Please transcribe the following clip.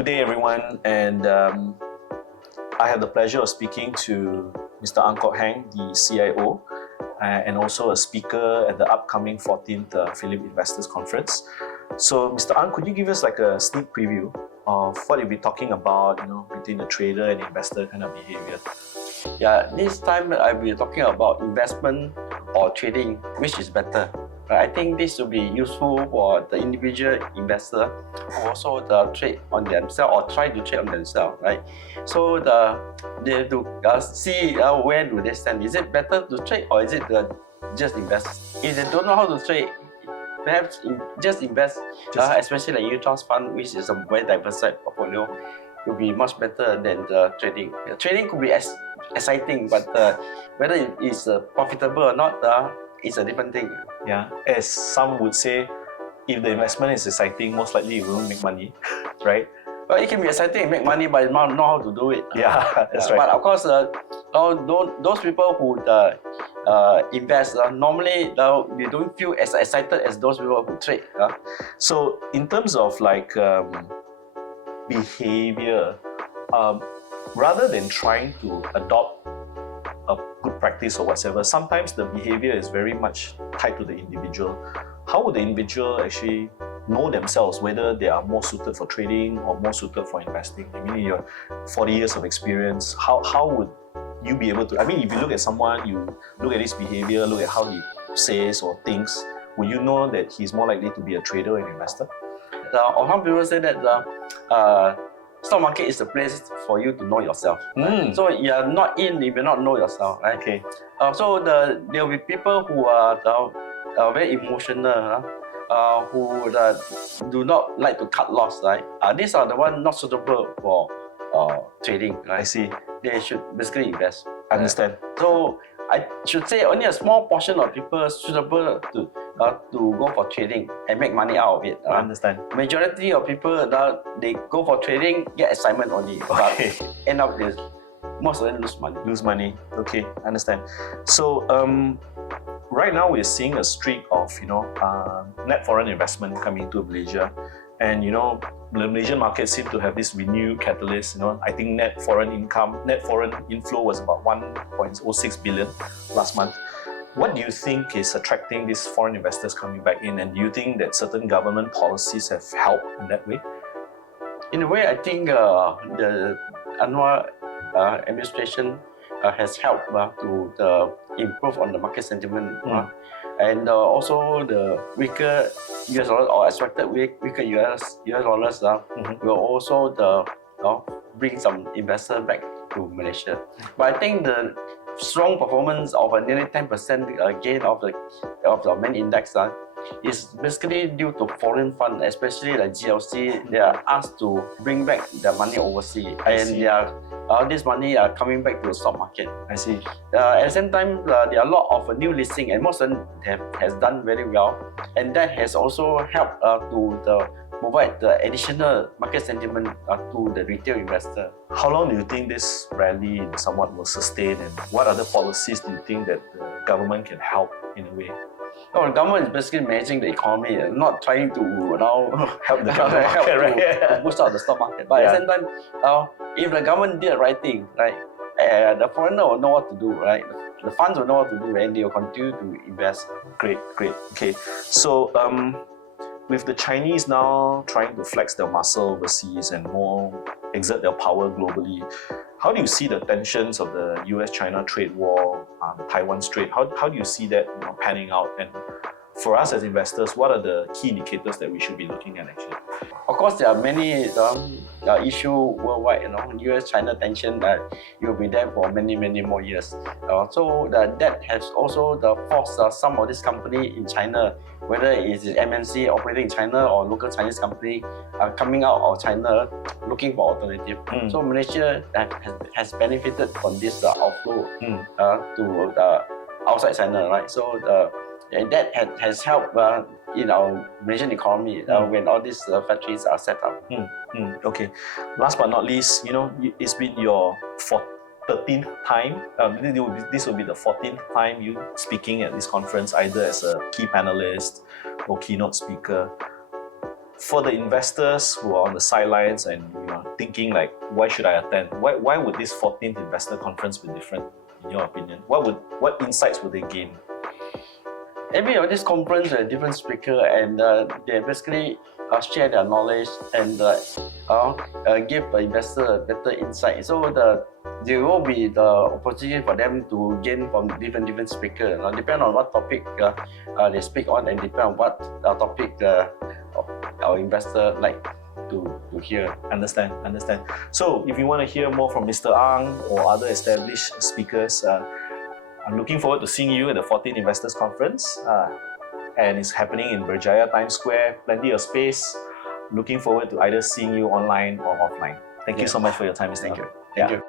Good day, everyone, and I have the pleasure of speaking to Mr. Ang Kok Heng, the CIO, and also a speaker at the upcoming 14th Phillip Investors Conference. So, Mr. Ang, could you give us like a sneak preview of what you'll be talking about, between the trader and investor kind of behavior? Yeah, this time I'll be talking about investment or trading, which is better. I think this will be useful for the individual investor who also trade on themselves or try to trade on themselves, right? So they have to see where do they stand. Is it better to trade or is it just invest? If they don't know how to trade, perhaps just invest, especially like unit trust fund, which is a very diversified portfolio, will be much better than the trading. Trading could be exciting, but whether it is profitable or not, it's a different thing. Yeah, as some would say, if the investment is exciting, most likely you won't make money, right? Well, it can be exciting and make money, but not know how to do it. Yeah, that's right. But of course, those people who invest, normally they don't feel as excited as those people who trade. So, in terms of like behavior, rather than trying to adopt a good practice or whatever, sometimes the behavior is very much tied to the individual. How would the individual actually know themselves whether they are more suited for trading or more suited for investing? I mean, in your 40 years of experience, how would you be able to, I mean, if you look at someone, you look at his behavior, look at how he says or thinks, will you know that he's more likely to be a trader or an investor? Or some people say that stock market is the place for you to know yourself. Right? So you're not in if you not know yourself. Right? Okay. So there will be people who are very emotional, who do not like to cut loss. Right? These are the ones not suitable for trading. Right? I see. They should basically invest. Understand. So I should say only a small portion of people suitable to go for trading and make money out of it. I understand. Majority of people they go for trading, get excitement only, okay. But end up with most of them lose money. Lose money. Okay, understand. So right now we're seeing a streak of net foreign investment coming to Malaysia, and the Malaysian market seemed to have this renewed catalyst. I think net foreign inflow was about 1.06 billion last month. What do you think is attracting these foreign investors coming back in, and do you think that certain government policies have helped in that way? In a way, I think the Anwar administration has helped to improve on the market sentiment, and also the weaker US dollar or expected weaker US dollars will also bring some investors back to Malaysia. But I think the strong performance of a nearly 10% gain of the main index is basically due to foreign funds, especially like GLC. They are asked to bring back their money overseas, and this money are coming back to the stock market. I see. At the same time, there are a lot of new listing, and most of them has done very well, and that has also helped to provide the additional market sentiment to the retail investor. How long do you think this rally somewhat will sustain, and what other policies do you think that the government can help in a way? Oh, the government is basically managing the economy, not trying to help the market, right? to boost out the stock market. But at the same time, if the government did the right thing, right, the foreigner will know what to do, right? The funds will know what to do, and they will continue to invest. Great. Okay, so with the Chinese now trying to flex their muscle overseas and more exert their power globally, how do you see the tensions of the US-China Trade War, Taiwan Strait? How do you see that panning out? And for us as investors, what are the key indicators that we should be looking at actually? Of course, there are many issues worldwide. US-China tension will be there for many more years. So that has also forced some of this company in China, whether it is MNC operating in China or local Chinese company coming out of China looking for alternative. So Malaysia has benefited from this outflow to outside China, right? So that has helped in our Malaysian economy when all these factories are set up. Okay. Last but not least, it's been your 13th time. This will be the 14th time you speaking at this conference, either as a key panelist or keynote speaker. For the investors who are on the sidelines and thinking like, why should I attend? Why would this 14th investor conference be different, in your opinion? What insights would they gain? Every of this conference, a different speaker, and they basically share their knowledge and give the investor a better insight. So there will be the opportunity for them to gain from different speakers. Depend on what topic they speak on, and depend on what topic our investor like to hear. Understand. So if you want to hear more from Mr. Ang or other established speakers, I'm looking forward to seeing you at the 14th Investors Conference. And it's happening in Berjaya Times Square, plenty of space. Looking forward to either seeing you online or offline. Thank you so much for your time, Mr. Ang. Thank you.